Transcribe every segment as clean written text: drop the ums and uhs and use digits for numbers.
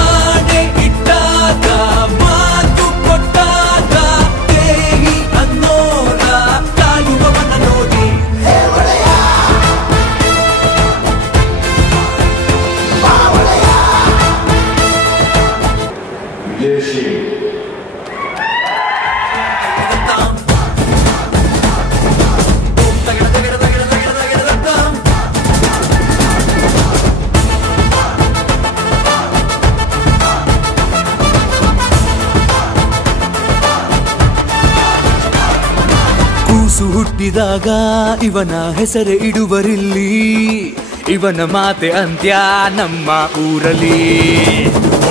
ಆನೆ ಇಟ್ಟಾಗ ಮಾತು ಕೊಟ್ಟಾಗ ದೇಹಿ ಅನ್ನೋರ ಕಾಯುವವನ ನೋಡಿ. ಕೂಸು ಹುಟ್ಟಿದಾಗ ಇವನ ಹೆಸರೇ ಇಡುವರಿಲ್ಲಿ, ಇವನ ಮಾತೆ ಅಂತ್ಯ ನಮ್ಮ ಊರಲ್ಲಿ.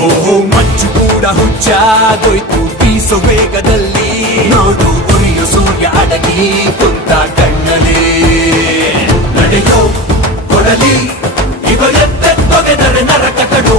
ಓಹೋ ಮಂಚು ಕೂಡ ಹುಚ್ಚಾಗೋಯ್ತು ಬೀಸೋ ವೇಗದಲ್ಲಿ, ನೋಡು ಉರಿಯೋ ಸೂರ್ಯ ಅಡಗಿ ಕುಂತ ಕಣ್ಣಲ್ಲಿ. ನಡೆಯೋ ಕೊಡಲಿ ಇವ ಎತ್ತೆ ತೊಗೆದರೆ ನರಕ ಕಡು